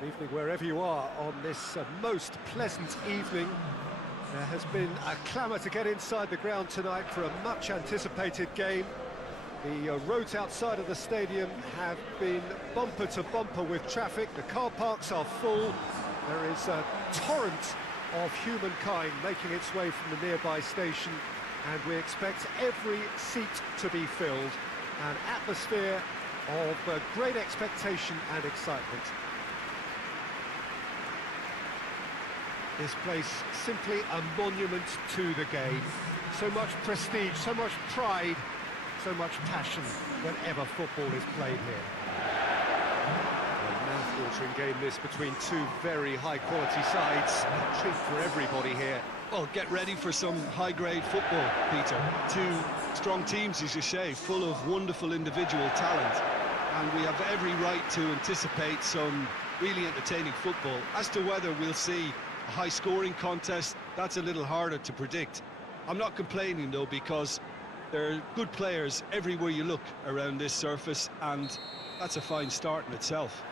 Good evening wherever you are on this most pleasant evening. There has been a clamour to get inside the ground tonight for a much-anticipated game. The roads outside of the stadium have been bumper to bumper with traffic. The car parks are full. There is a torrent of humankind making its way from the nearby station, and we expect every seat to be filled. An atmosphere of great expectation and excitement. This place simply a monument to the game. So much prestige, so much pride, so much passion whenever football is played here. A mouth-watering game this between two very high-quality sides. A treat for everybody here. Well, get ready for some high-grade football, Peter. Two strong teams, as you say, full of wonderful individual talent. And we have every right to anticipate some really entertaining football. As to whether we'll see a high-scoring contest, that's a little harder to predict. I'm not complaining, though, because there are good players everywhere you look around this surface, and that's a fine start in itself.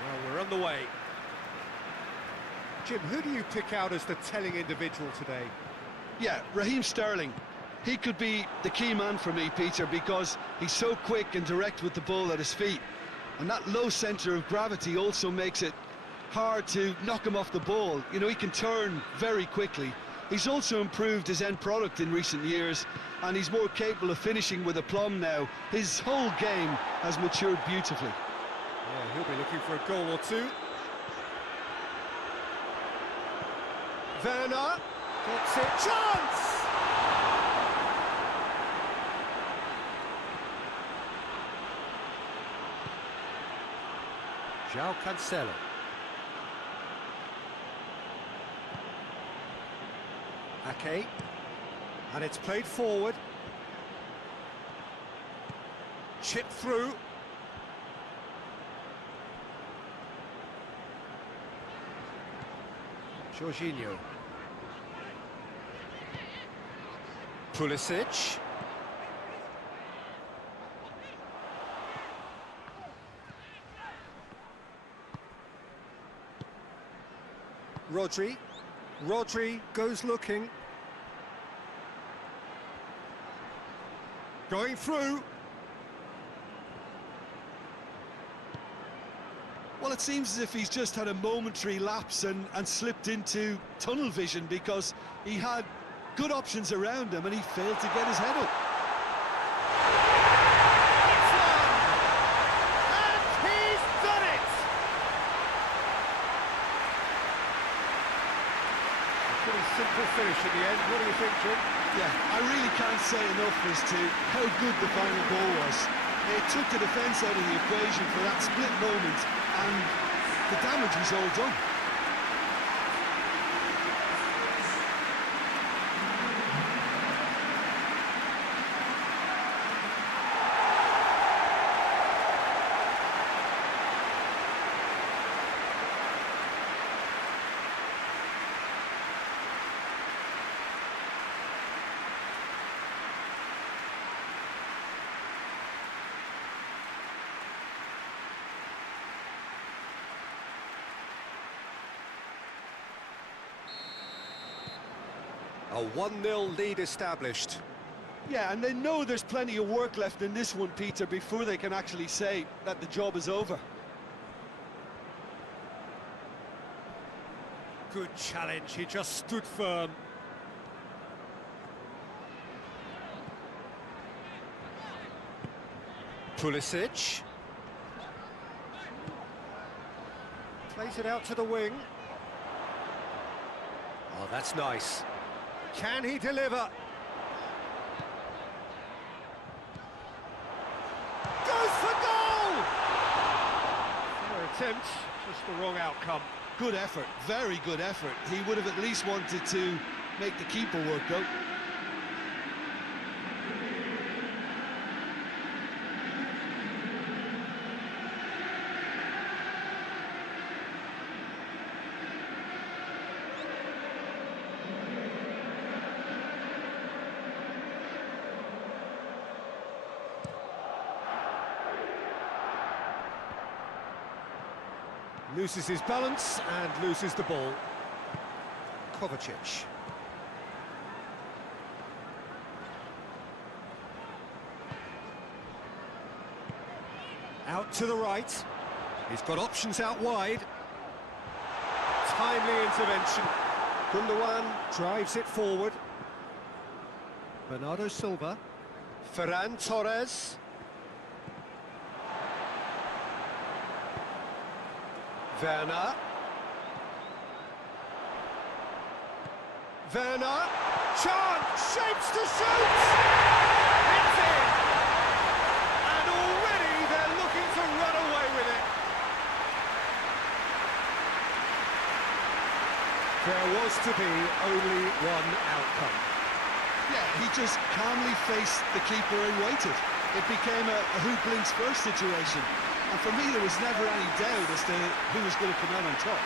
Well, we're on the way. Jim, who do you pick out as the telling individual today? Yeah, Raheem Sterling. He could be the key man for me, Peter, because he's so quick and direct with the ball at his feet. And that low centre of gravity also makes it hard to knock him off the ball. You know, he can turn very quickly. He's also improved his end product in recent years, and he's more capable of finishing with aplomb now. His whole game has matured beautifully. Yeah, he'll be looking for a goal or two. Werner gets it. Chance! João Cancelo. Ake, and it's played forward. Chip through. Jorginho. Pulisic. Rodri goes looking. Going through. Well, it seems as if he's just had a momentary lapse and slipped into tunnel vision, because he had good options around him and he failed to get his head up. It's one! And he's done it! A pretty simple finish in the end. What do you think, Jim? Yeah, I really can't say enough as to how good the final ball was. It took the defence out of the equation for that split moment, and the damage was all done. A 1-0 lead established. Yeah, and they know there's plenty of work left in this one, Peter, before they can actually say that the job is over. Good challenge, he just stood firm. Pulisic. Plays it out to the wing. Oh, that's nice. Can he deliver? Goes for goal! Fair attempt, just the wrong outcome. Good effort, very good effort. He would have at least wanted to make the keeper work out. Loses his balance and loses the ball. Kovacic. Out to the right. He's got options out wide. Timely intervention. Gundogan drives it forward. Bernardo Silva. Ferran Torres. Werner. Werner. Chance! Shapes to shoot! It's in! And already they're looking to run away with it. There was to be only one outcome. Yeah, he just calmly faced the keeper and waited. It became a who blinks first situation. And for me, there was never any doubt as to who was going to come out on top.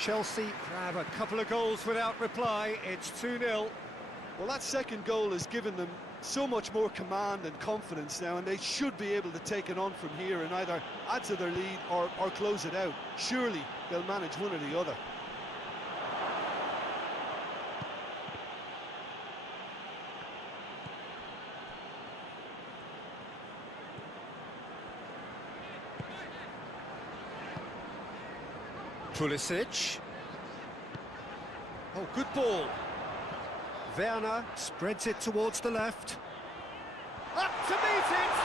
Chelsea grab a couple of goals without reply. It's 2-0. Well, that second goal has given them so much more command and confidence now, and they should be able to take it on from here and either add to their lead or close it out. Surely they'll manage one or the other. Pulisic. Oh, good ball. Werner spreads it towards the left. Up to meet it!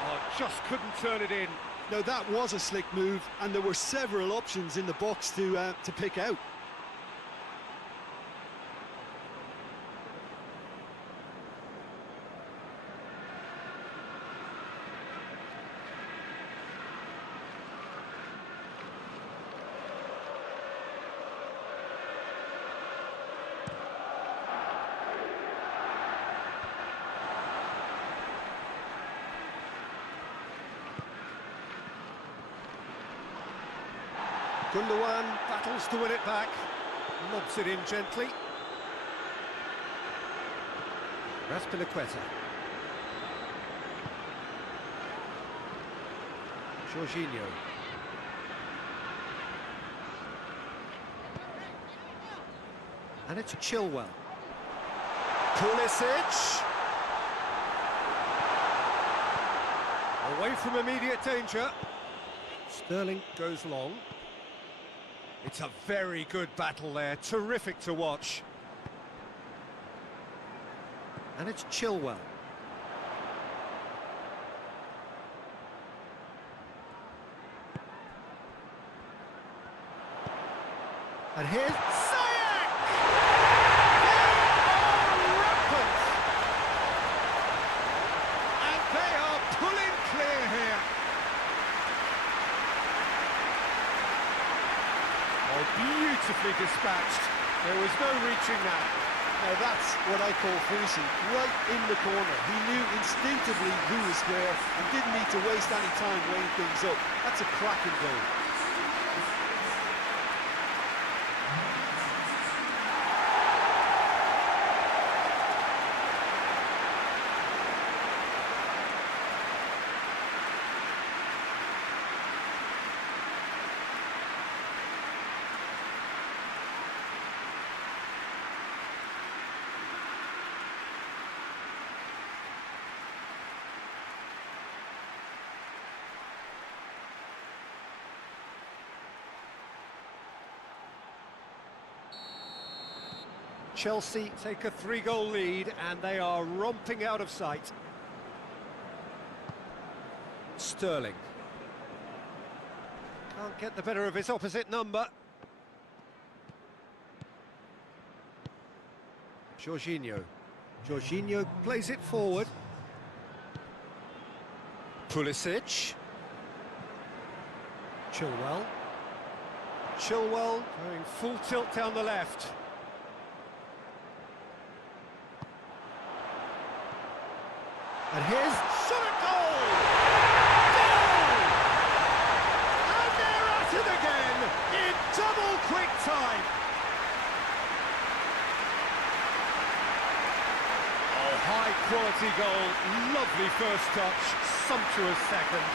Oh, just couldn't turn it in. Now that was a slick move, and there were several options in the box to pick out. Gundogan battles to win it back, lobs it in gently. Raspilicueta. Jorginho. And it's Chilwell. Pulisic. Away from immediate danger. Sterling goes long. It's a very good battle there, terrific to watch. And it's Chilwell. And here's Ziyech! They are rampant! And they are pulling clear here. Oh, beautifully dispatched. There was no reaching that. Now that's what I call finishing, right in the corner. He knew instinctively who was where and didn't need to waste any time weighing things up. That's a cracking goal. Chelsea take a 3-goal lead and they are romping out of sight. Sterling. Can't get the better of his opposite number. Jorginho. Jorginho plays it forward. Pulisic. Chilwell. Chilwell going full tilt down the left. And here's shot at goal! Goal! And they're at it again in double quick time. Oh, high quality goal, lovely first touch, sumptuous second.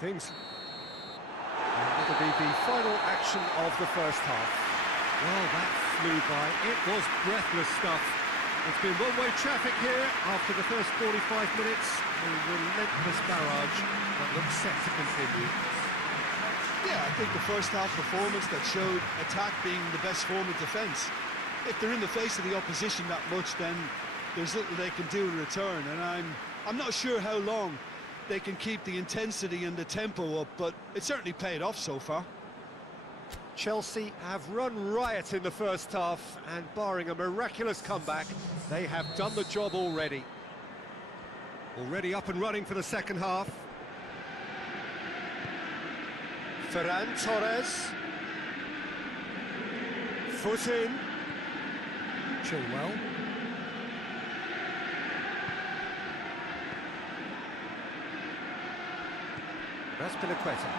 Things. And it'll be the final action of the first half. Well, that flew by. It was breathless stuff. It's been one-way traffic here after the first 45 minutes. A relentless barrage that looks set to continue. Yeah, I think the first half performance that showed attack being the best form of defence. If they're in the face of the opposition that much, then there's little they can do in return, and I'm not sure how long they can keep the intensity and the tempo up, but it certainly paid off so far. Chelsea have run riot in the first half, and barring a miraculous comeback, they have done the job already. Already up and running for the second half. Ferran Torres. Foot in. Chilwell. That's Piliqueta.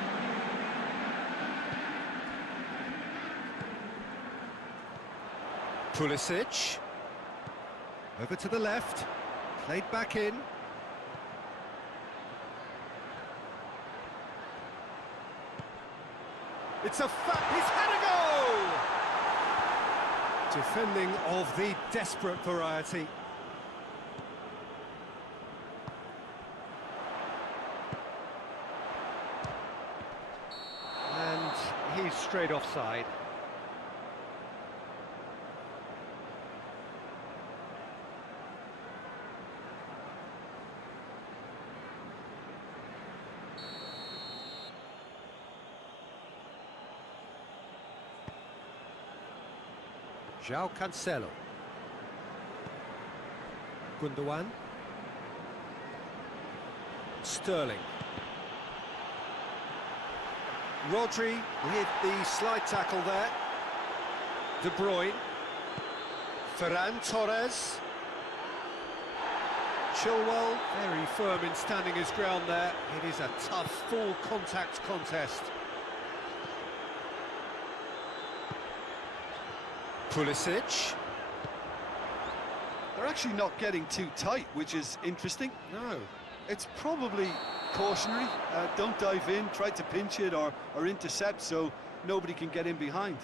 Pulisic. Over to the left. Played back in. It's a he's had a goal! Defending of the desperate variety. He's straight offside. João Cancelo. Gundogan. Sterling. Rodri with the slide tackle there. De Bruyne. Ferran Torres. Chilwell, very firm in standing his ground there. It is a tough, full contact contest. Pulisic. They're actually not getting too tight, which is interesting. No. It's probably cautionary. Don't dive in, try to pinch it or intercept so nobody can get in behind.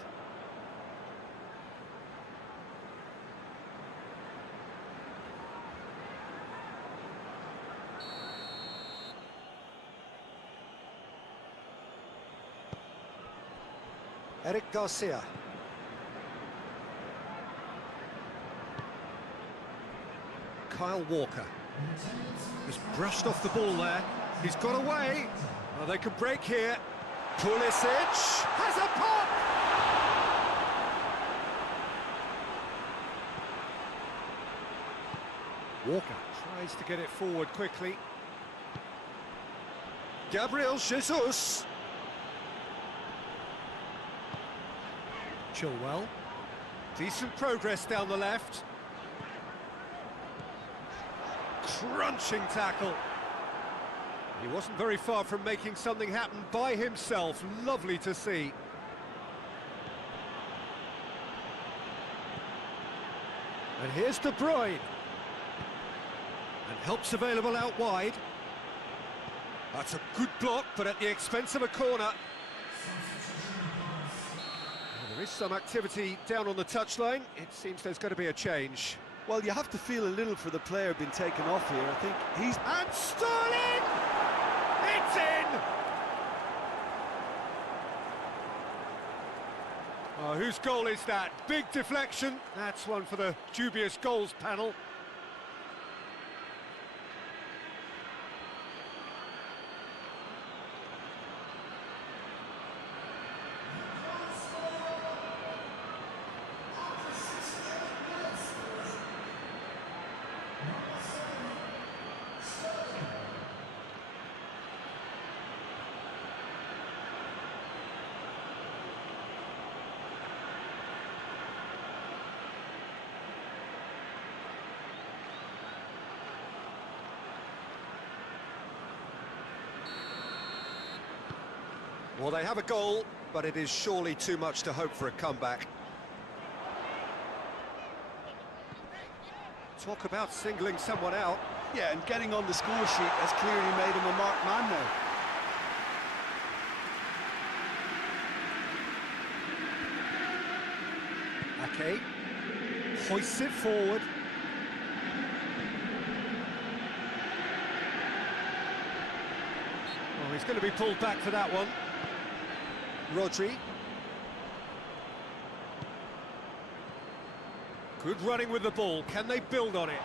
Eric Garcia. Kyle Walker. Just brushed off the ball there. He's got away. Well, they could break here. Pulisic has a pop! Walker tries to get it forward quickly. Gabriel Jesus. Chilwell. Decent progress down the left. Crunching tackle. He wasn't very far from making something happen by himself. Lovely to see. And here's De Bruyne. And help's available out wide. That's a good block, but at the expense of a corner. Well, there is some activity down on the touchline. It seems there's going to be a change. Well, you have to feel a little for the player being taken off here. I think he's... And Sterling! It's in! Oh, whose goal is that? Big deflection. That's one for the dubious goals panel. Well, they have a goal, but it is surely too much to hope for a comeback. Talk about singling someone out. Yeah, and getting on the score sheet has clearly made him a marked man now. Okay, hoists it forward. Oh, he's going to be pulled back for that one. Rodri. Good running with the ball. Can they build on it?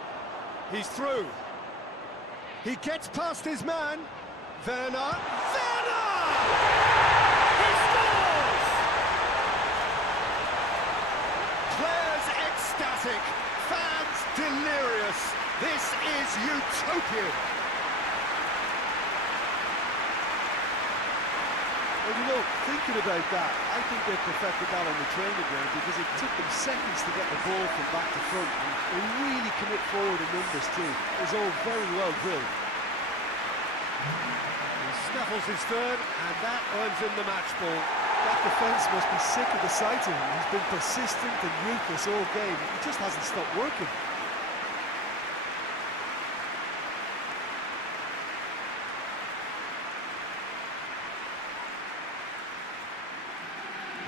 He's through. He gets past his man. Werner. Werner! He scores! Players ecstatic. Fans delirious. This is utopian. Well, you know, thinking about that, I think they perfected that on the training ground because it took them seconds to get the ball from back to front, and they really commit forward in numbers too. It was all very well drilled. He snaffles his third, and that earns him the match ball. That defence must be sick of the sight of him. He's been persistent and ruthless all game. He just hasn't stopped working.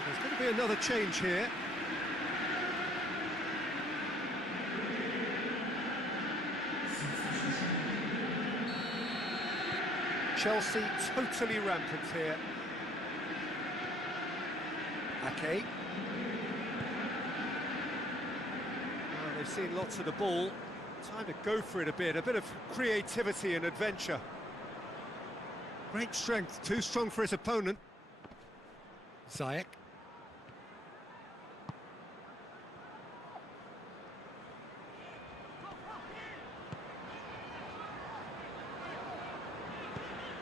There's going to be another change here. Chelsea totally rampant here. Okay. Well, they've seen lots of the ball. Time to go for it a bit of creativity and adventure. Great strength, too strong for his opponent. Ziyech.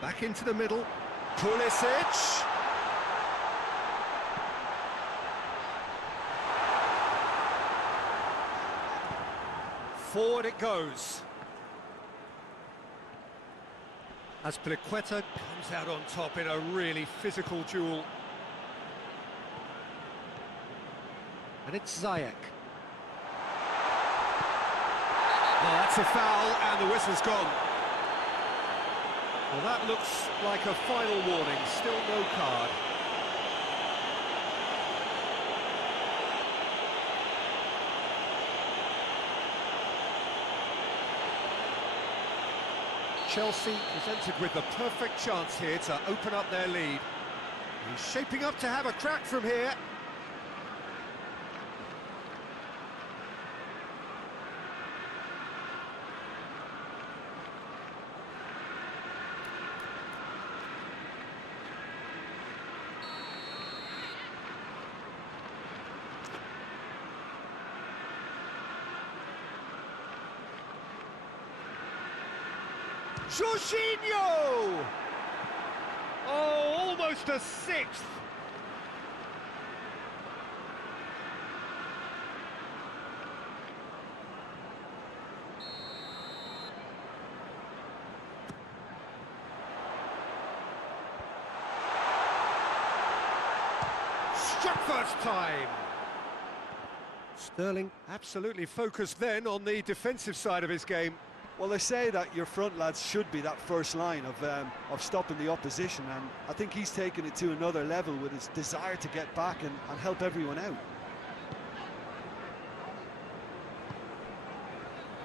Back into the middle. Pulisic. Forward it goes. As Azpilicueta comes out on top in a really physical duel. And it's Ziyech. Well, that's a foul, and the whistle's gone. Well, that looks like a final warning, still no card. Chelsea presented with the perfect chance here to open up their lead. He's shaping up to have a crack from here. Jorginho! Oh, almost a sixth. Struck first time. Sterling absolutely focused then on the defensive side of his game. Well, they say that your front lads should be that first line of stopping the opposition, and I think he's taken it to another level with his desire to get back and help everyone out.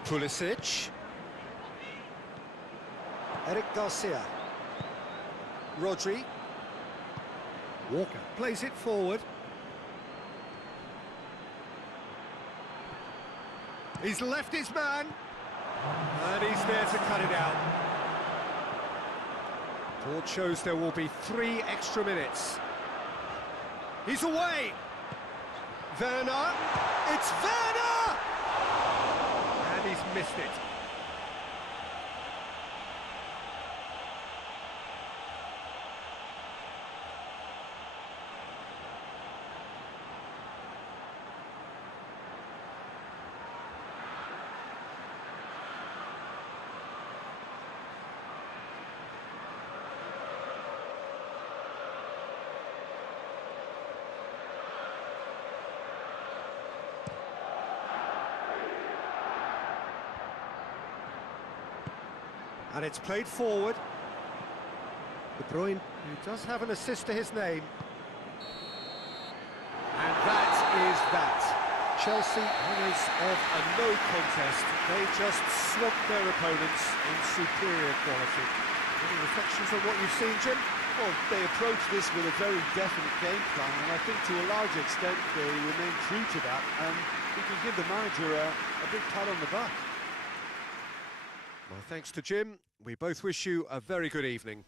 Pulisic. Eric Garcia. Rodri. Walker plays it forward. He's left his man. And he's there to cut it out. Board shows there will be 3 extra minutes. He's away. Werner. It's Werner! And he's missed it. And it's played forward. De Bruyne, who does have an assist to his name. And that is that. Chelsea, winners of a no contest. They just swamped their opponents in superior quality. Any reflections on what you've seen, Jim? Well, they approached this with a very definite game plan, and I think to a large extent they remained true to that, and we can give the manager a big pat on the back. My thanks to Jim. We both wish you a very good evening.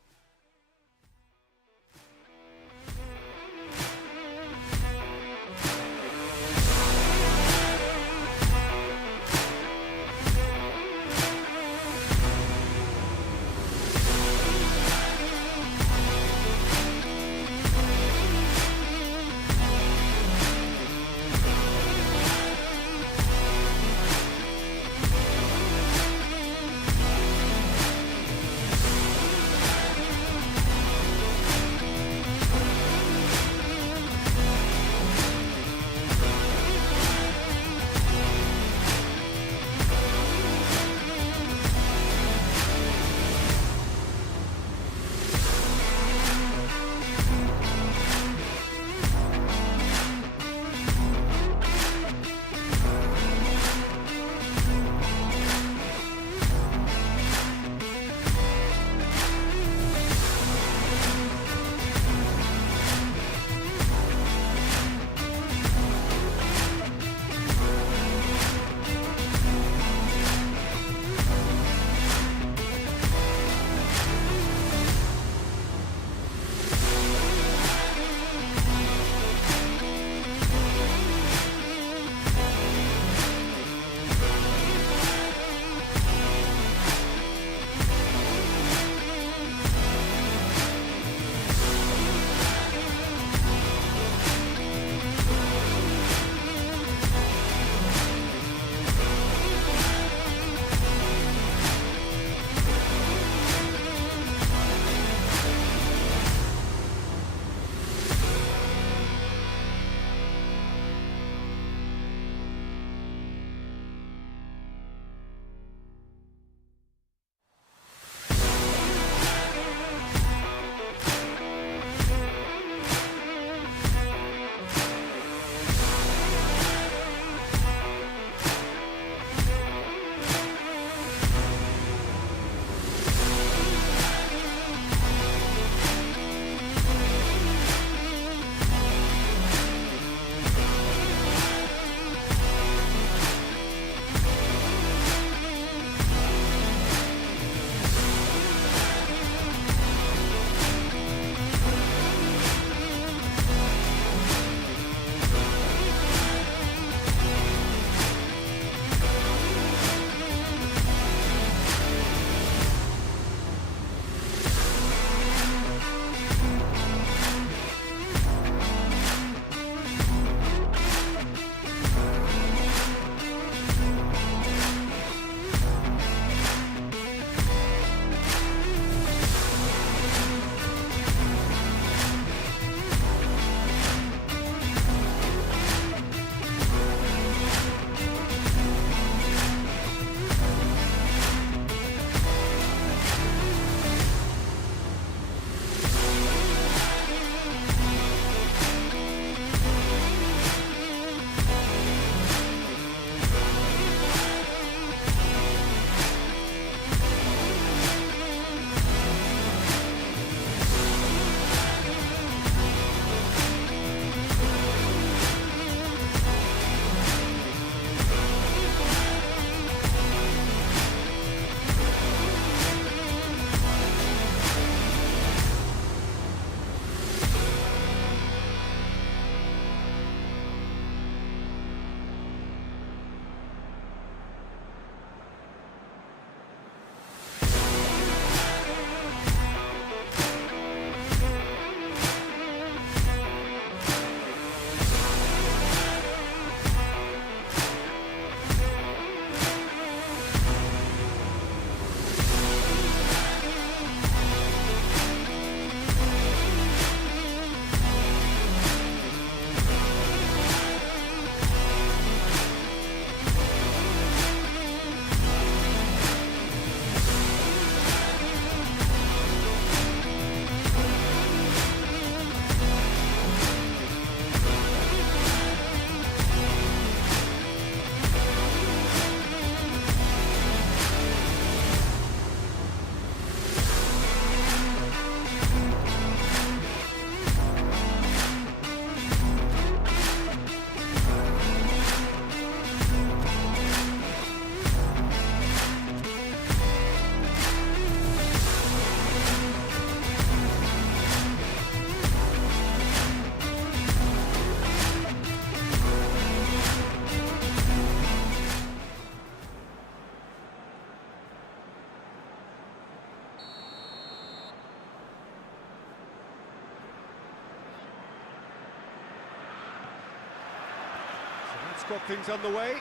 got things underway.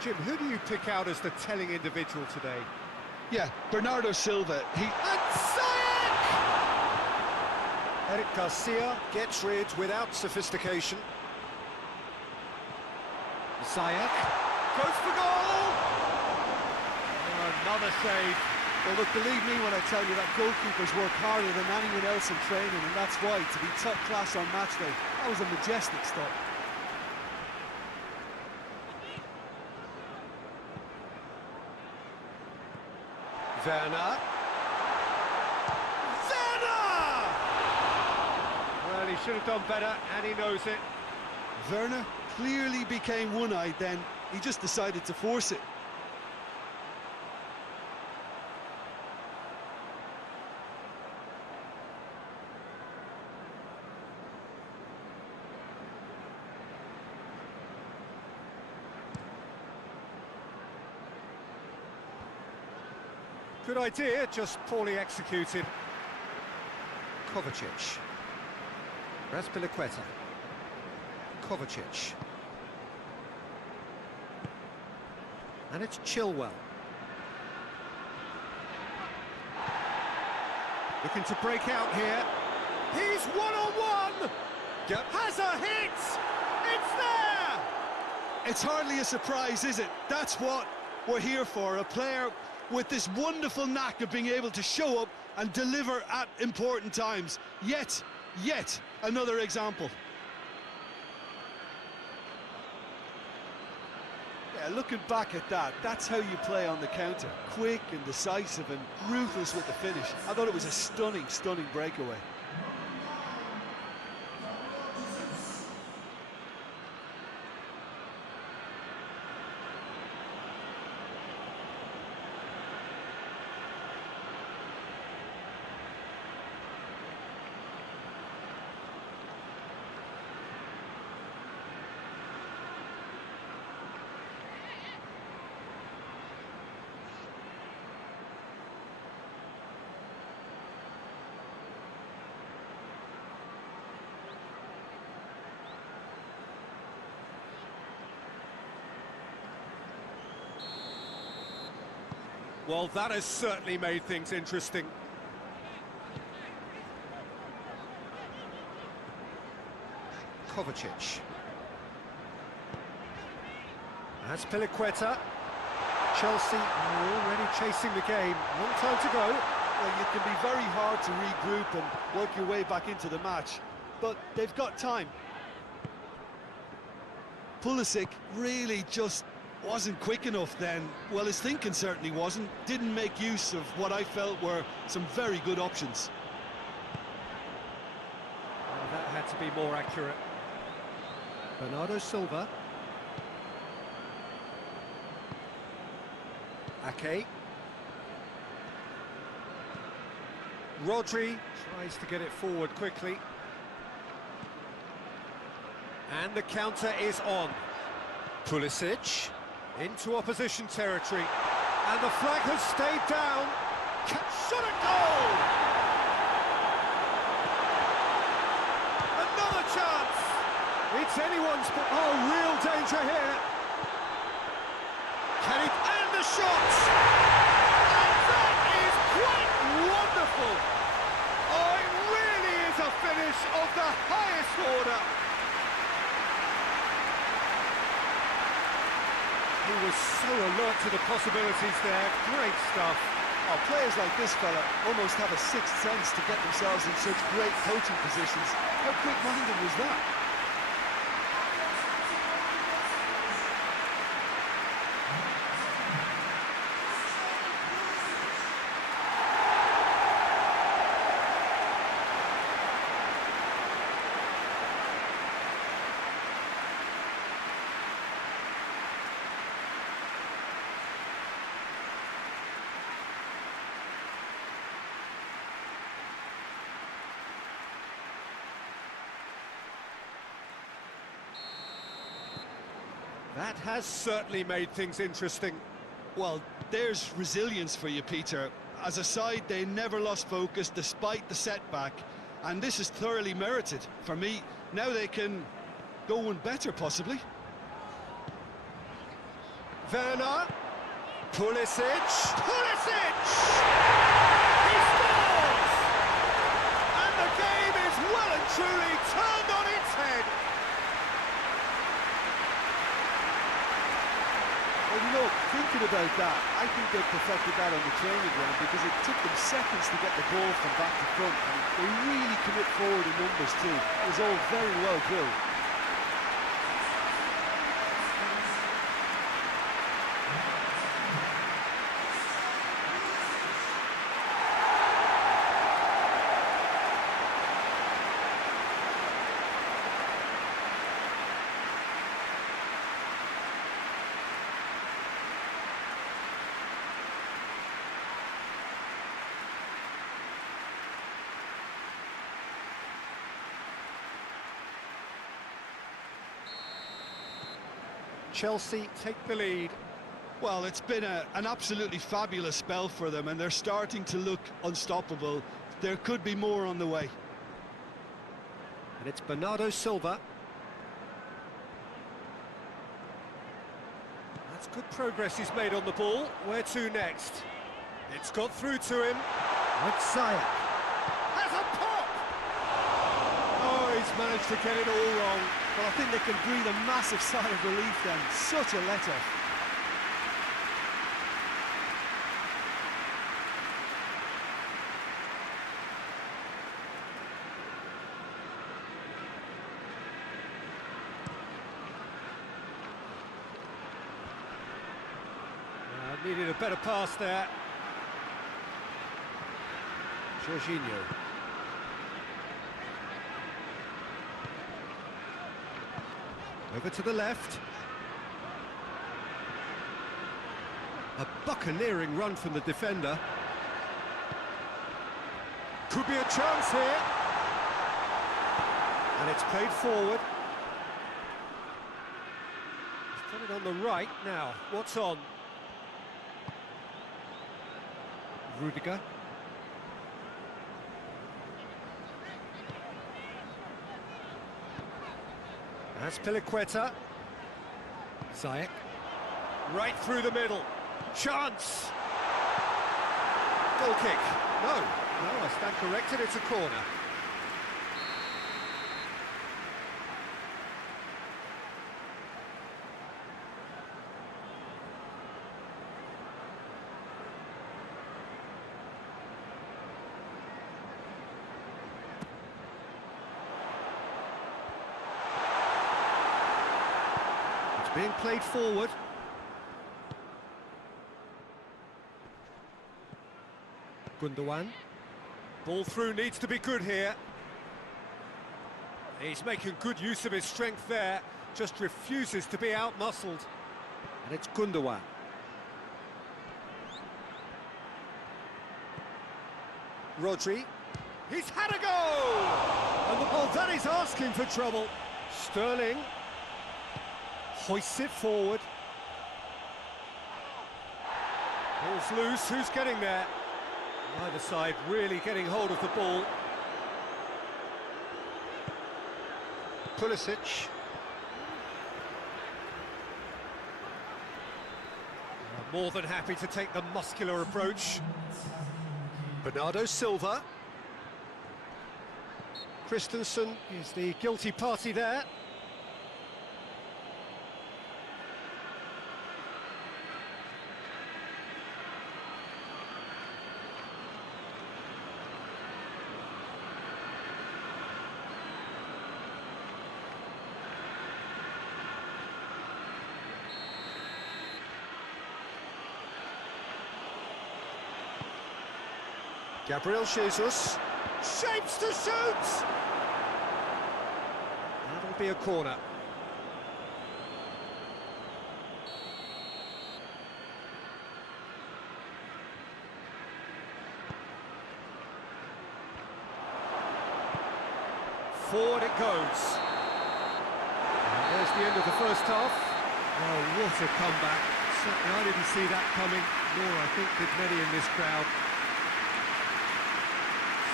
Jim, who do you pick out as the telling individual today? Yeah, Bernardo Silva. And Ziyech! Eric Garcia gets rid without sophistication. Ziyech goes for goal! Oh, another save. Well, look, believe me when I tell you that goalkeepers work harder than anyone else in training, and that's why, to be top class on match day, that was a majestic stop. Werner! Well, he should have done better, and he knows it. Werner clearly became one-eyed then. He just decided to force it. Good idea, just poorly executed. Kovacic. Razpilicueta. Kovacic. And it's Chilwell. Looking to break out here. He's one-on-one! Yep. Has a hit! It's there! It's hardly a surprise, is it? That's what we're here for, a player with this wonderful knack of being able to show up and deliver at important times. Yet another example. Yeah, looking back at that, that's how you play on the counter. Quick and decisive and ruthless with the finish. I thought it was a stunning breakaway. Well, that has certainly made things interesting. Kovacic. Azpilicueta. Chelsea are already chasing the game. Long time to go. Well, you can be very hard to regroup and work your way back into the match, but they've got time. Pulisic really just wasn't quick enough then. Well, his thinking certainly wasn't. Didn't make use of what I felt were some very good options. Well, that had to be more accurate. Bernardo Silva. Ake. Rodri tries to get it forward quickly. And the counter is on. Pulisic into opposition territory. And the flag has stayed down. Shot at goal! Another chance! It's anyone's... Oh, real danger here. Can it... And the shot! And that is quite wonderful! Oh, it really is a finish of the highest order. He was so alert to the possibilities there. Great stuff. Oh, players like this fella almost have a sixth sense to get themselves in such great coaching positions. How quick-minded was that? That has certainly made things interesting. Well, there's resilience for you, Peter. As a side, they never lost focus despite the setback, and this is thoroughly merited. For me, now they can going better, possibly. Werner. Pulisic. Pulisic! He scores! And the game is well and truly turned on its head. Well, you know, thinking about that, I think they perfected that on the training ground because it took them seconds to get the ball from back to front, and they really commit forward in numbers too. It was all very well drilled. Chelsea take the lead. Well, it's been an absolutely fabulous spell for them, and they're starting to look unstoppable. There could be more on the way. And it's Bernardo Silva. That's good progress he's made on the ball. Where to next? It's got through to him. Zayek has a pop! Oh, he's managed to get it all wrong. Well, I think they can breathe a massive sigh of relief then. Such a let-off. Needed a better pass there. Jorginho. Over to the left. A buccaneering run from the defender. Could be a chance here. And it's played forward. He's got it on the right now. What's on? Rudiger. That's Piliqueta. Zayek. Right through the middle. Chance! Goal kick. No, I stand corrected, it's a corner. Being played forward. Gundogan. Ball through needs to be good here. He's making good use of his strength there. Just refuses to be out-muscled. And it's Gundogan. Rodri. He's had a go! And the ball, that is asking for trouble. Sterling. Hoists it forward. Ball's loose, who's getting there? Either side really getting hold of the ball. Pulisic. More than happy to take the muscular approach. Bernardo Silva. Christensen is the guilty party there. Gabriel Jesus shapes to shoot! That'll be a corner. Forward it goes. And there's the end of the first half. Oh, what a comeback. Certainly I didn't see that coming, nor I think did many in this crowd.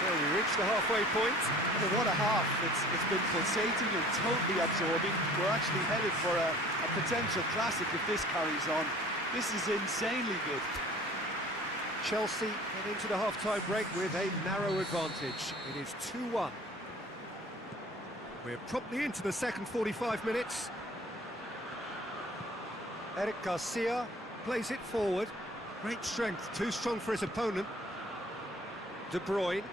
Well, we reached the halfway point. But what a half. It's been pulsating and totally absorbing. We're actually headed for a potential classic if this carries on. This is insanely good. Chelsea get into the half-time break with a narrow advantage. It is 2-1. We're promptly into the second 45 minutes. Eric Garcia plays it forward. Great strength, too strong for his opponent. De Bruyne.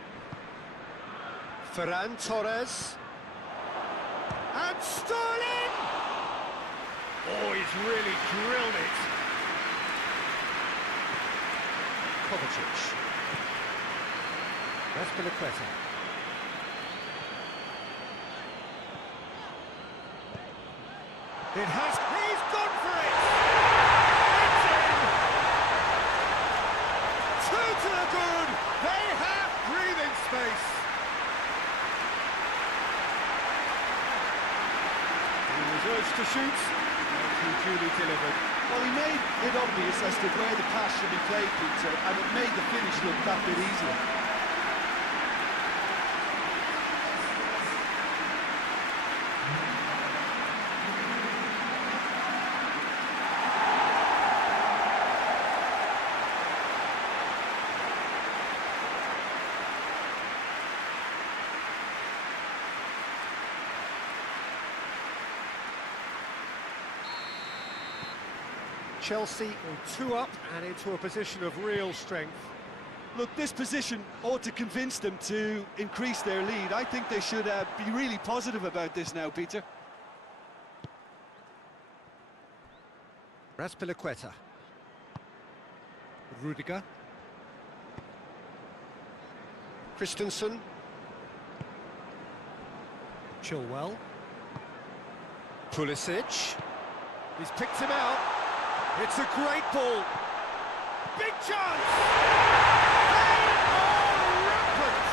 Ferran Torres. And Sterling! Oh, he's really drilled it. Kovacic. Raspilicueta. It has... He's gone for it! It's in! Two to the good! They have breathing space! He was urged to shoot, and he duly delivered. Well, he made it obvious as to where the pass should be played, Peter, and it made the finish look that bit easier. Chelsea are 2 up and into a position of real strength. Look, this position ought to convince them to increase their lead. I think they should be really positive about this now, Peter. Raspilicueta. Rudiger. Christensen. Chilwell. Pulisic. He's picked him out. It's a great ball. Big chance! They are rampant!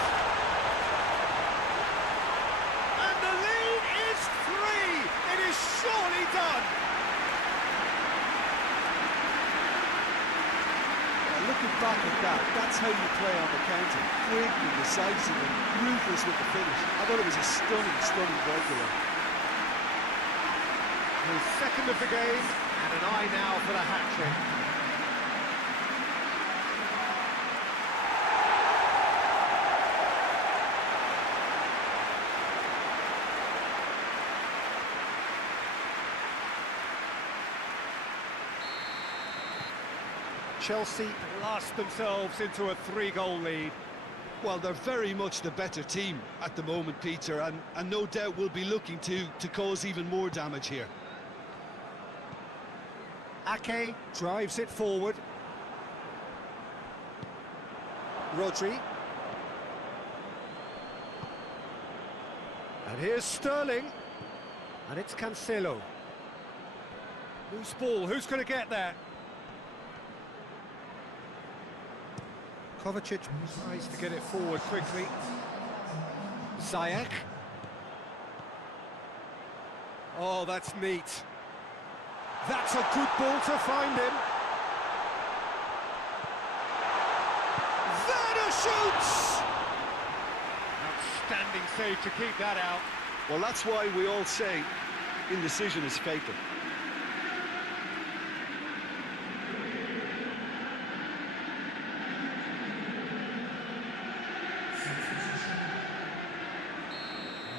And the lead is 3! It is surely done! Looking back at that, that's how you play on the counter. Quick and decisive and ruthless with the finish. I thought it was a stunning breakaway. His second of the game, and an eye now for the hat-trick. Chelsea blast themselves into a 3-goal lead. Well, they're very much the better team at the moment, Peter, and no doubt will be looking to cause even more damage here. Ake drives it forward. Rodri. And here's Sterling. And it's Cancelo. Loose ball, who's going to get there? Kovacic tries to get it forward quickly. Ziyech. Oh, that's neat. That's a good ball to find him. Werner shoots! Outstanding save to keep that out. Well, that's why we all say indecision is fatal.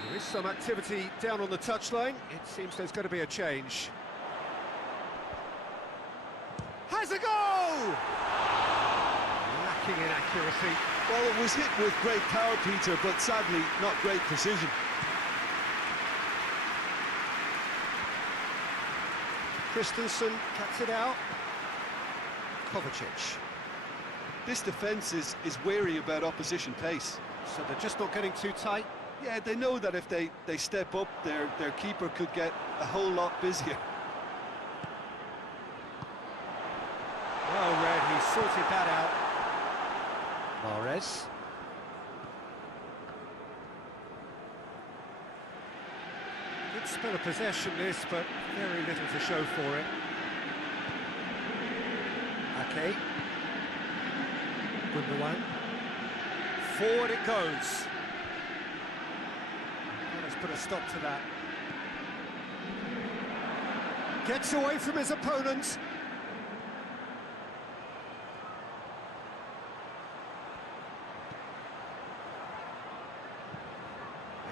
There is some activity down on the touchline. It seems there's going to be a change. Has a go! Lacking in accuracy. Well, it was hit with great power, Peter, but sadly not great precision. Christensen cuts it out. Kovacic. This defence is wary about opposition pace. So they're just not getting too tight. Yeah, they know that if they step up, their keeper could get a whole lot busier. Well read, he sorted that out. Mahrez. Good spell of possession this, but very little to show for it. Ake. Gundogan. Forward it goes. And let's put a stop to that. Gets away from his opponent.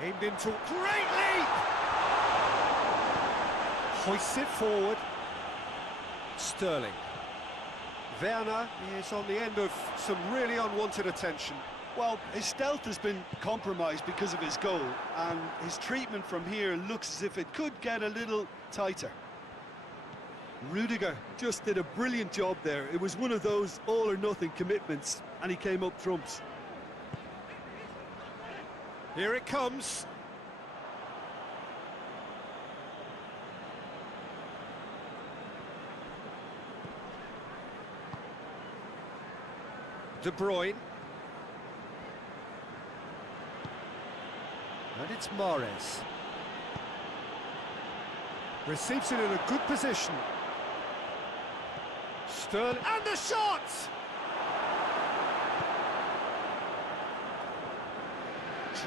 Aimed into... Great leap! Hoists it forward. Sterling. Werner is on the end of some really unwanted attention. Well, his stealth has been compromised because of his goal, and his treatment from here looks as if it could get a little tighter. Rudiger just did a brilliant job there. It was one of those all-or-nothing commitments, and he came up trumps. Here it comes. De Bruyne. And it's Mahrez. Receives it in a good position. Sterling. And the shot!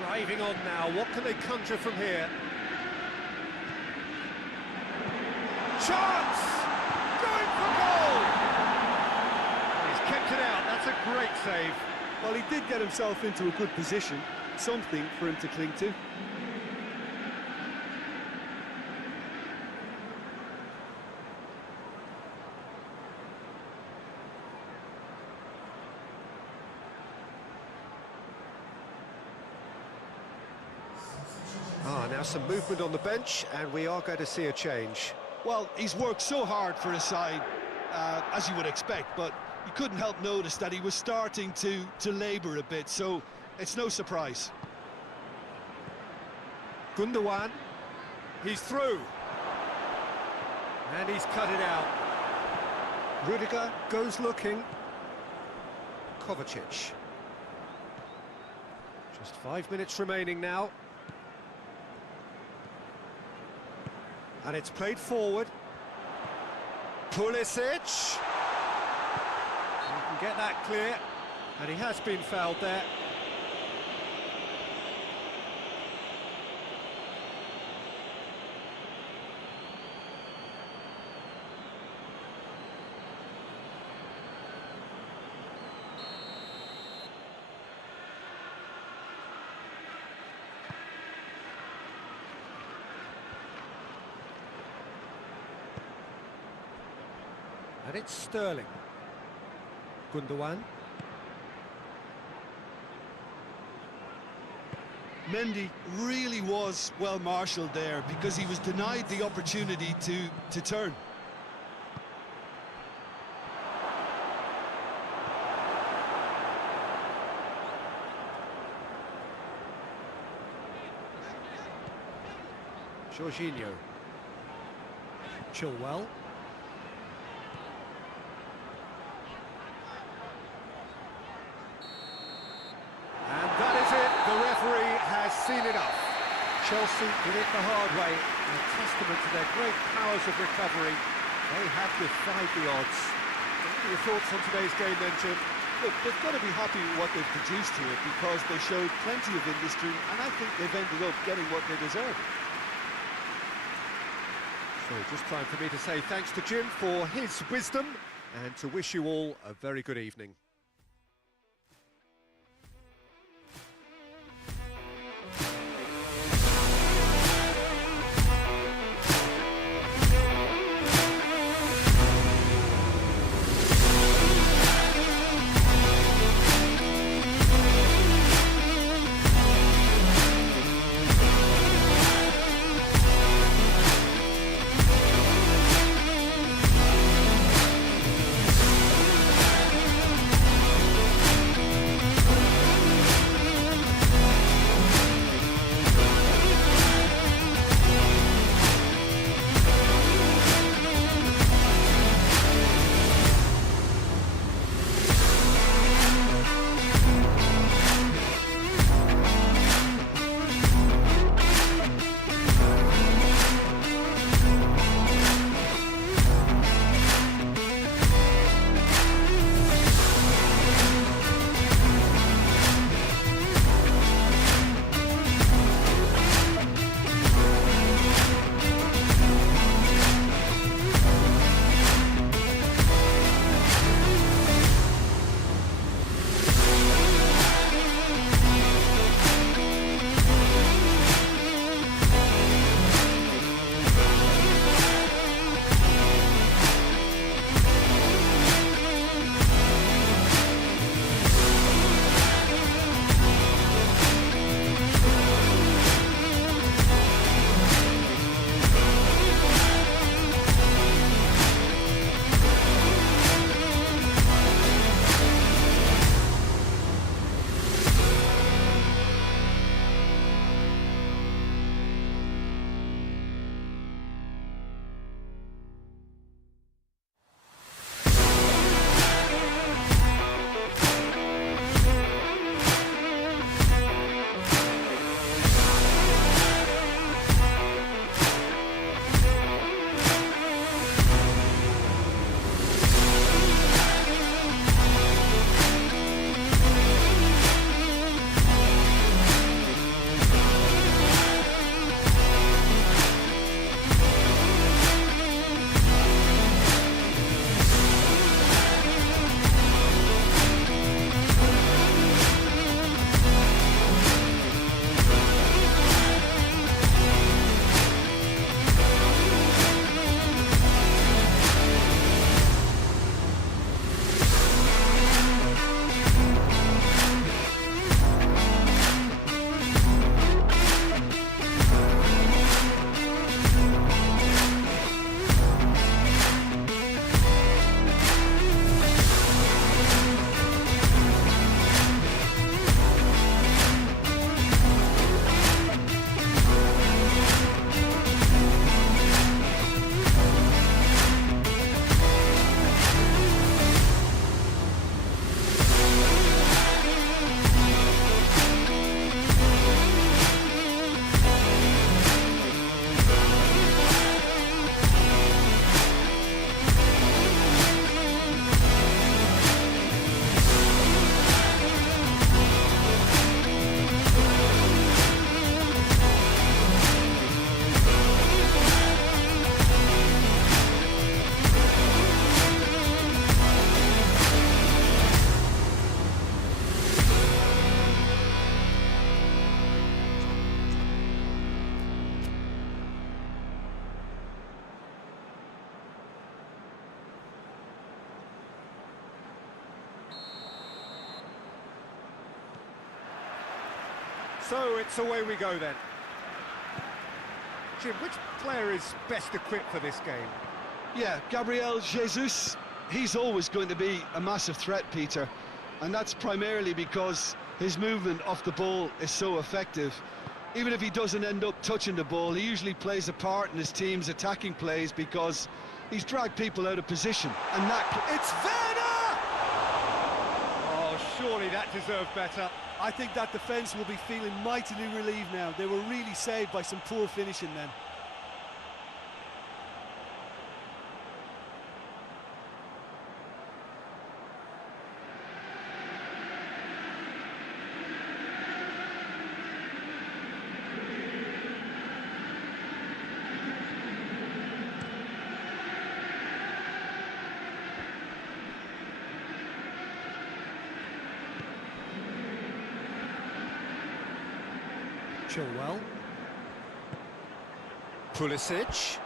Driving on now. What can they conjure from here? Chance! Going for goal! He's kept it out. That's a great save. Well, he did get himself into a good position, something for him to cling to. Now some movement on the bench, and we are going to see a change. Well, he's worked so hard for his side, as you would expect, but you couldn't help notice that he was starting to labour a bit, so it's no surprise. Gundogan, he's through. And he's cut it out. Rudiger goes looking. Kovacic. Just 5 minutes remaining now. And it's played forward. Pulisic. He can get that clear. And he has been fouled there. And it's Sterling. Gundogan. Mendy really was well marshalled there because he was denied the opportunity to turn. Jorginho. Chilwell. Seen enough. Chelsea did it the hard way, a testament to their great powers of recovery. They have defied the odds. What are your thoughts on today's game then, Jim? Look, they've got to be happy with what they've produced here because they showed plenty of industry, and I think they've ended up getting what they deserve. So just time for me to say thanks to Jim for his wisdom and to wish you all a very good evening. So it's away we go then. Jim, which player is best equipped for this game? Yeah, Gabriel Jesus, he's always going to be a massive threat, Peter, and that's primarily because his movement off the ball is so effective. Even if he doesn't end up touching the ball, he usually plays a part in his team's attacking plays because he's dragged people out of position, and that... It's Werner! Oh, surely that deserved better. I think that defence will be feeling mightily relieved now. They were really saved by some poor finishing then. Chilwell. Pulisic.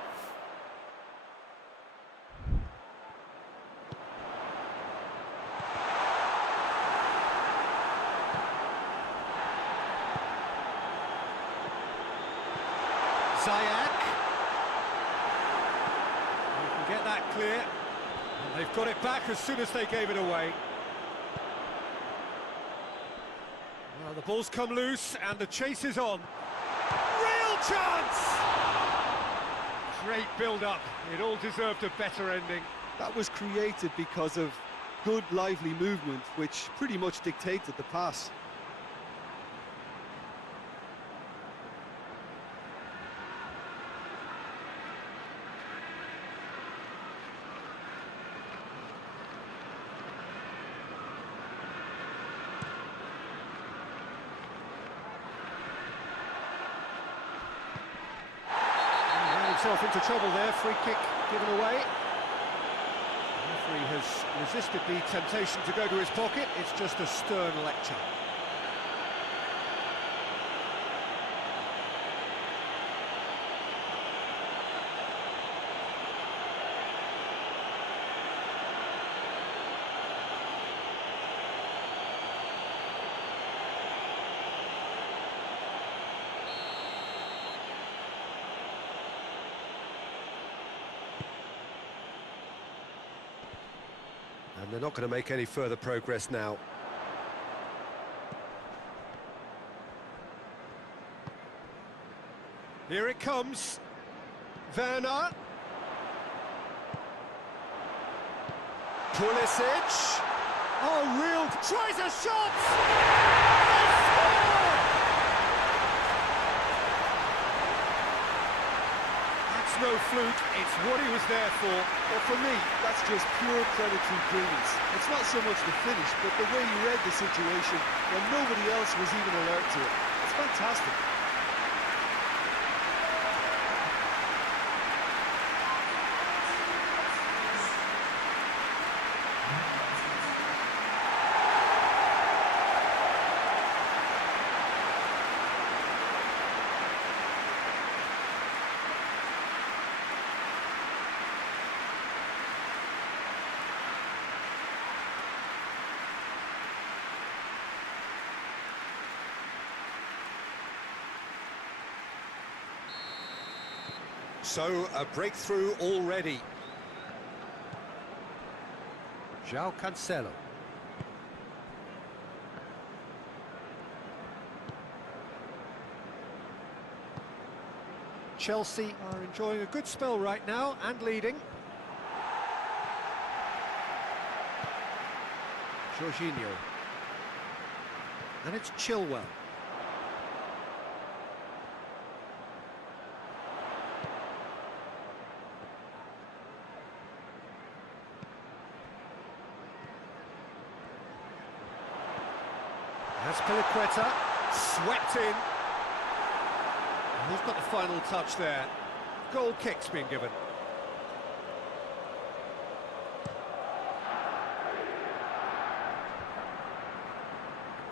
Ziyech. They can get that clear. And they've got it back as soon as they gave it away. Well, the ball's come loose and the chase is on. Real chance! Great build-up. It all deserved a better ending. That was created because of good, lively movement, which pretty much dictated the pass. Into trouble there, free kick given away. The referee has resisted the temptation to go to his pocket. It's just a stern lecture. And they're not going to make any further progress now. Here it comes. Werner. Pulisic. Oh, real... Tries a shot! That's no fluke, it's what he was there for. Well, for me, that's just pure predatory brilliance. It's not so much the finish, but the way he read the situation when nobody else was even alert to it. It's fantastic. So, a breakthrough already. João Cancelo. Chelsea are enjoying a good spell right now and leading. Jorginho. And it's Chilwell. That's Piliqueta, swept in. And he's got the final touch there. Goal kick's been given.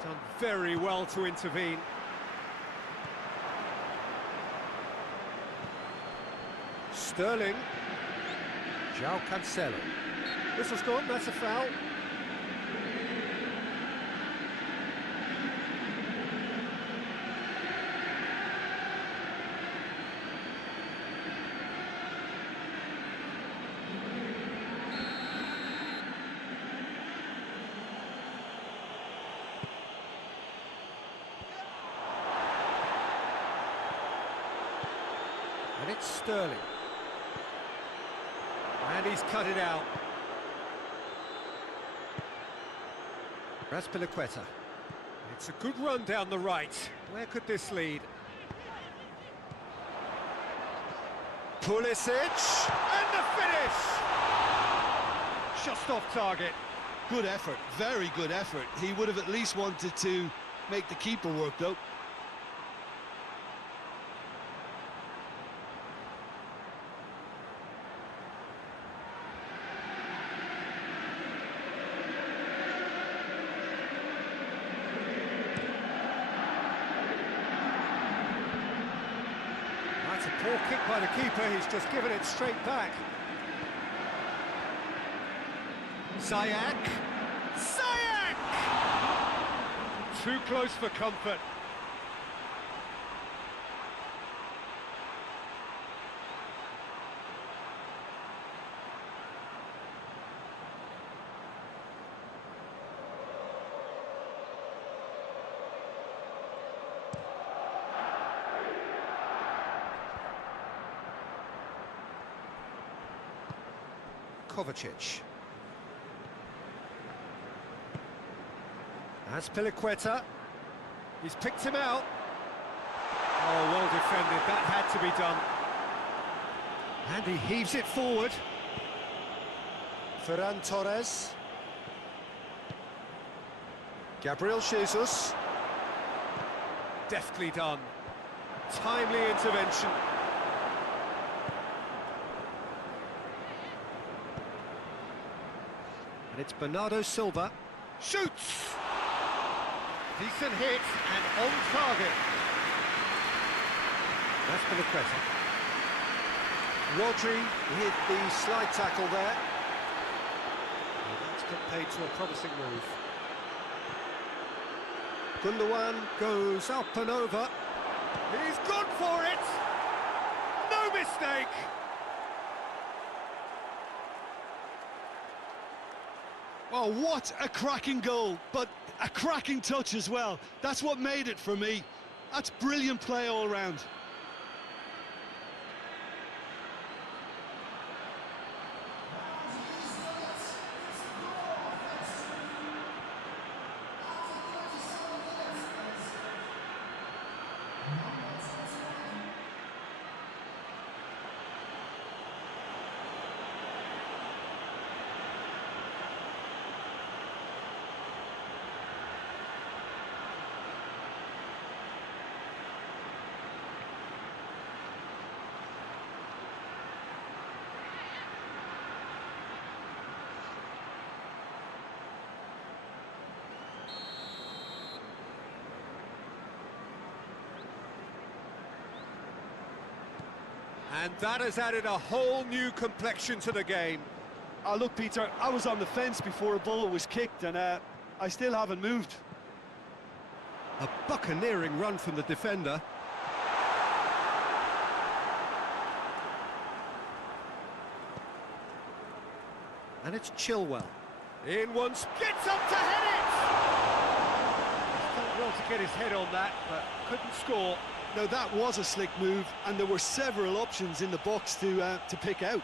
Done very well to intervene. Sterling. João Cancelo. Whistle's gone, that's a foul. And it's Sterling. And he's cut it out. Raspilicueta. It's a good run down the right. Where could this lead? Pulisic, and the finish! Just off target. Good effort, very good effort. He would have at least wanted to make the keeper work, though. That's a poor kick by the keeper, he's just given it straight back. Ziyech! Ziyech! Too close for comfort. Kovacic. Raspilicueta. He's picked him out. Oh, well defended. That had to be done. And he heaves it forward. Ferran Torres. Gabriel Jesus. Deftly done. Timely intervention. And it's Bernardo Silva. Shoots! Decent hit and on target. That's for the crescent. Rodri hit the slide tackle there. And that's got paid to a promising move. Gundogan Goes up and over. He's gone for it! No mistake! Oh, what a cracking goal, but a cracking touch as well. That's what made it for me. That's brilliant play all round. And that has added a whole new complexion to the game. Look, Peter, I was on the fence before a ball was kicked, and I still haven't moved. A buccaneering run from the defender. And it's Chilwell. In once, gets up to head it! He's done well to get his head on that, but couldn't score. Now, that was a slick move, and there were several options in the box to pick out.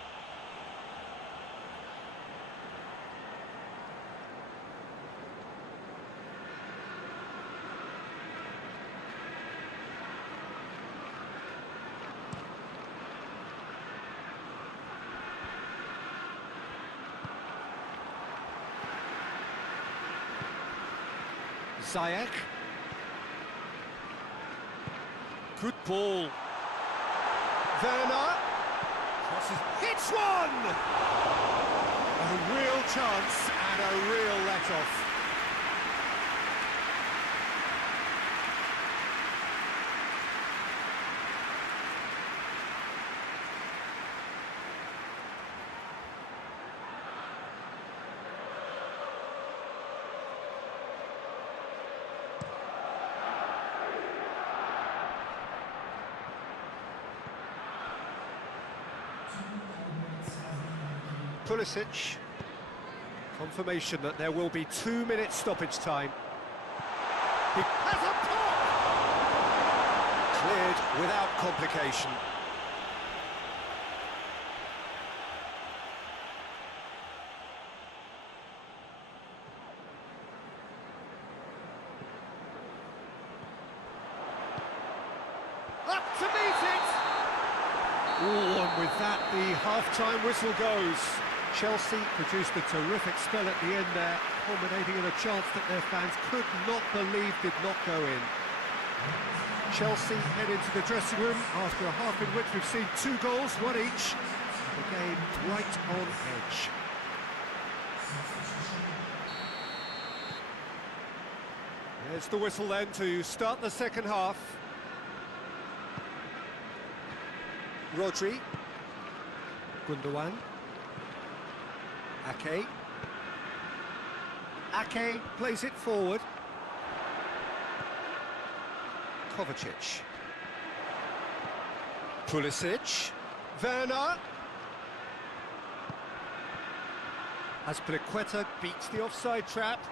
Ziyech. Good ball. Werner. Crosses. Hits one! A real chance and a real let-off. Pulisic. Confirmation that there will be 2 minutes stoppage time. He has a pop! Cleared without complication. Up to meet it! Oh, and with that, the half-time whistle goes. Chelsea produced a terrific spell at the end there, culminating in a chance that their fans could not believe did not go in. Chelsea head into the dressing room after a half in which we've seen 2 goals, 1 each. The game right on edge. There's the whistle then to start the second half. Rodri. Gundogan. Ake. Ake plays it forward. Kovacic. Pulisic. Werner. Azpilicueta beats the offside trap.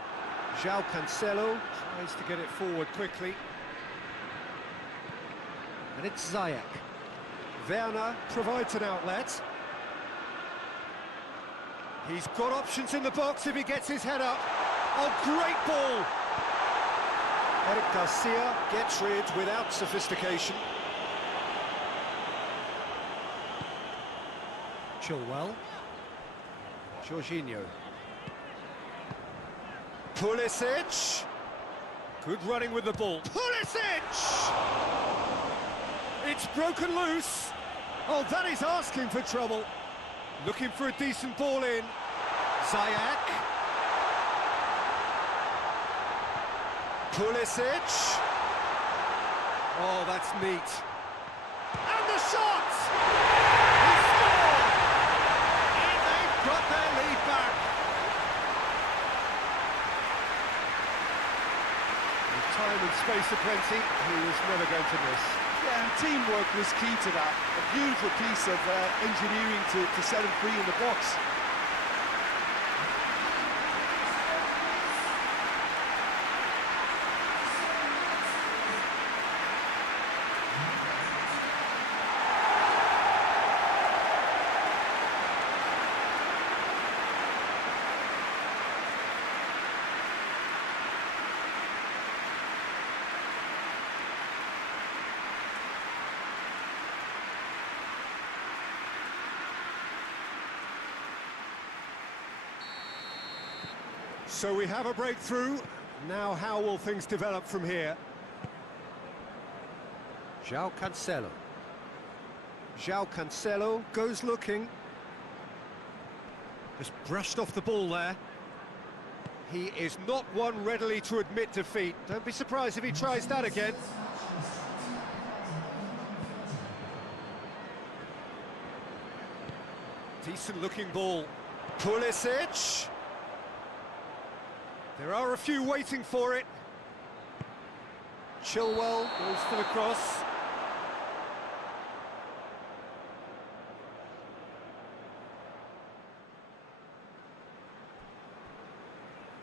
João Cancelo tries to get it forward quickly. And it's Ziyech. Werner provides an outlet. He's got options in the box if he gets his head up. Oh, great ball! Eric Garcia gets rid without sophistication. Chilwell. Jorginho. Pulisic. Good running with the ball. Pulisic! It's broken loose. Oh, that is asking for trouble. Looking for a decent ball in. Ziyech. Pulisic. Oh, that's neat. And the shot! He scored! And they've got their lead back. With time and space aplenty, he was never going to miss. Yeah, and teamwork was key to that. A beautiful piece of engineering to set him free in the box. So we have a breakthrough. Now how will things develop from here? João Cancelo. João Cancelo goes looking. Just brushed off the ball there. He is not one readily to admit defeat. Don't be surprised if he tries that again. Decent looking ball. Pulisic. There are a few waiting for it. Chilwell goes for the cross.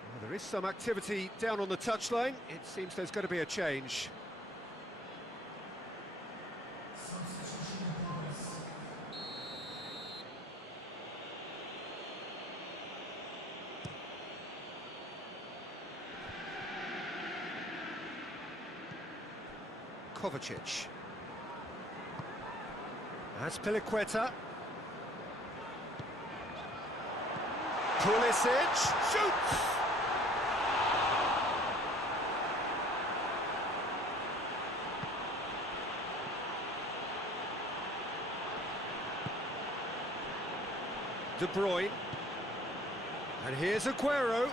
Well, there is some activity down on the touchline. It seems there's going to be a change. Kovacic. Azpilicueta. Pulisic shoots! De Bruyne. And here's Aguero.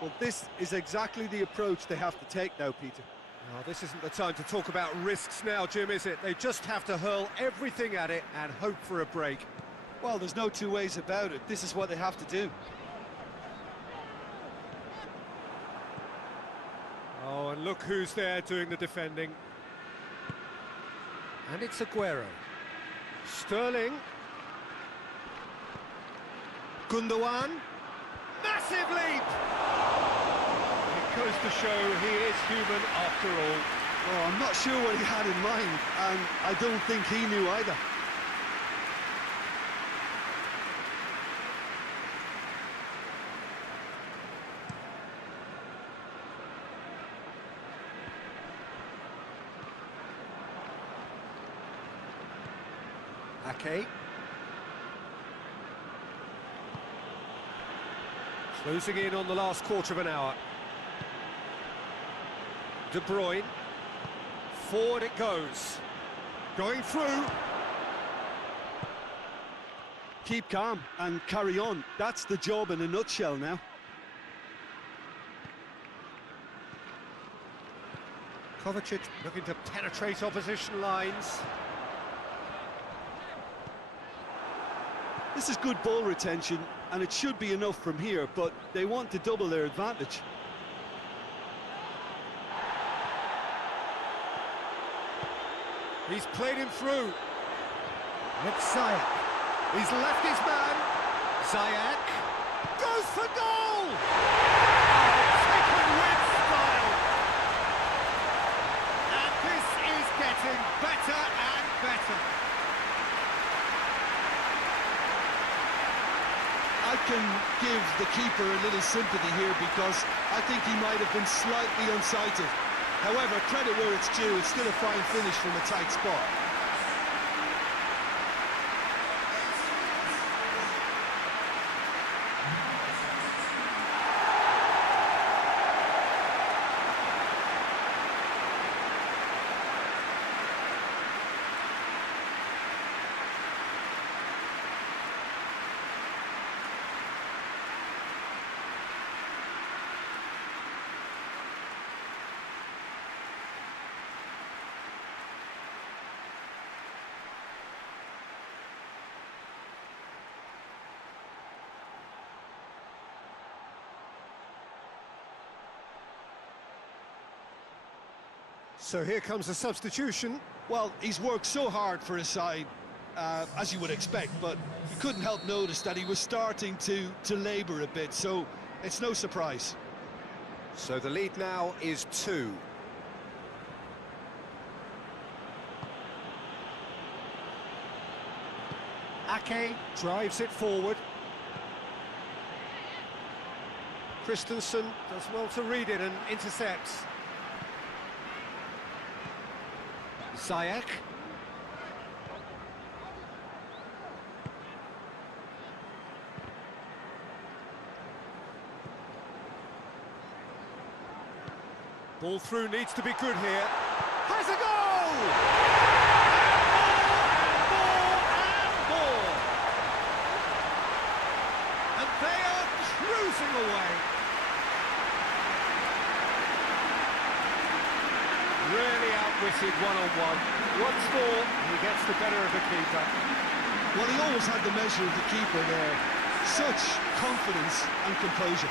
Well, this is exactly the approach they have to take now, Peter. Oh, this isn't the time to talk about risks now, Jim, is it? They just have to hurl everything at it and hope for a break. Well, there's no two ways about it. This is what they have to do. Oh, and look who's there doing the defending. And it's Aguero. Sterling. Gundogan. Massive leap! It goes to show he is human after all. Oh, I'm not sure what he had in mind, and I don't think he knew either. Ake. Closing in on the last quarter of an hour. De Bruyne. Forward it goes. Going through. Keep calm and carry on. That's the job in a nutshell now. Kovacic looking to penetrate opposition lines. This is good ball retention, and it should be enough from here, but they want to double their advantage. He's played him through. It's Ziyech. He's left his man. Ziyech goes for goal! Oh, taken with style. And this is getting better and better. I can give the keeper a little sympathy here because I think he might have been slightly unsighted. However, credit where it's due, it's still a fine finish from a tight spot. So here comes a substitution. Well, he's worked so hard for his side, as you would expect, but you couldn't help notice that he was starting to labour a bit, so it's no surprise. So the lead now is 2. Ake drives it forward. Christensen does well to read it and intercepts. Ziyech. Ball through needs to be good here. Has a goal! And more! And they are cruising away. Really outwitted one-on-one. Once more, he gets the better of the keeper. Well, he always had the measure of the keeper there. Such confidence and composure.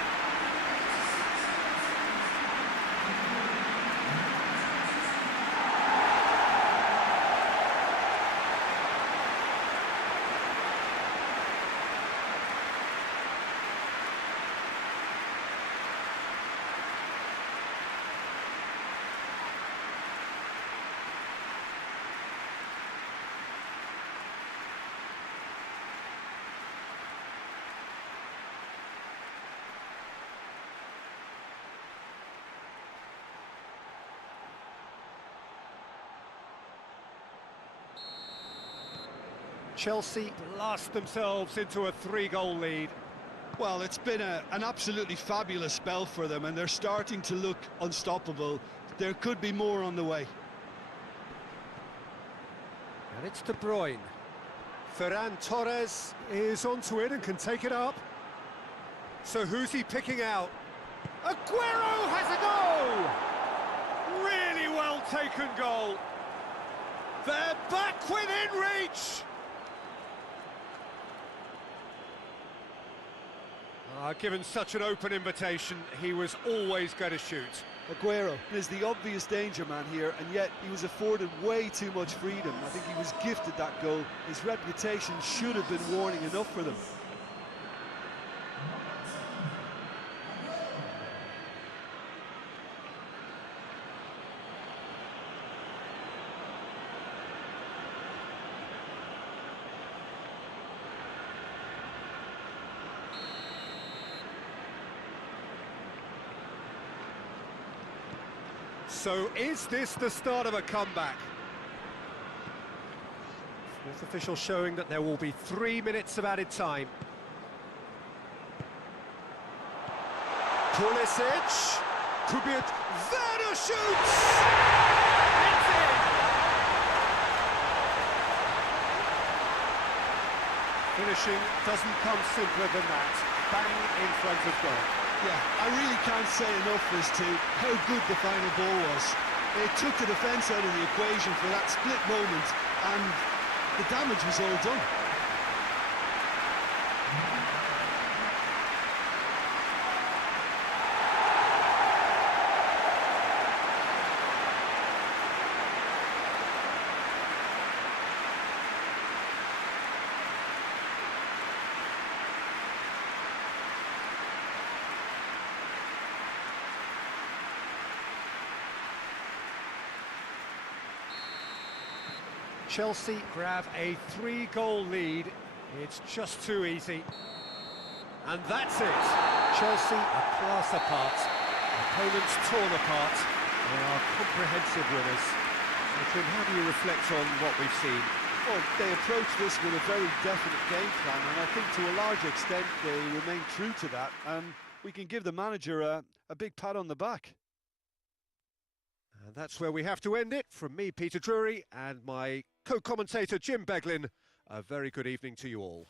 Chelsea blast themselves into a 3-goal lead. Well, it's been an absolutely fabulous spell for them, and they're starting to look unstoppable. There could be more on the way. And it's De Bruyne. Ferran Torres is onto it and can take it up. So who's he picking out? Aguero has a goal! Really well taken goal. They're back within reach! Given such an open invitation, he was always going to shoot. Aguero is the obvious danger man here, and yet he was afforded way too much freedom. I think he was gifted that goal. His reputation should have been warning enough for them. So is this the start of a comeback? Fourth official showing that there will be 3 minutes of added time. Pulisic, could be it, Werner shoots! It's in! Finishing doesn't come simpler than that. Bang in front of goal. Yeah, I really can't say enough as to how good the final ball was. It took the defence out of the equation for that split moment, and the damage was all done. Chelsea grab a 3-goal lead. It's just too easy. And that's it. Chelsea are class apart. Opponents torn apart. They are comprehensive winners. So, Tim, how do you reflect on what we've seen? Well, they approached this with a very definite game plan, and I think to a large extent they remain true to that, and we can give the manager a big pat on the back. And that's where we have to end it. From me, Peter Drury, and my co-commentator, Jim Beglin, a very good evening to you all.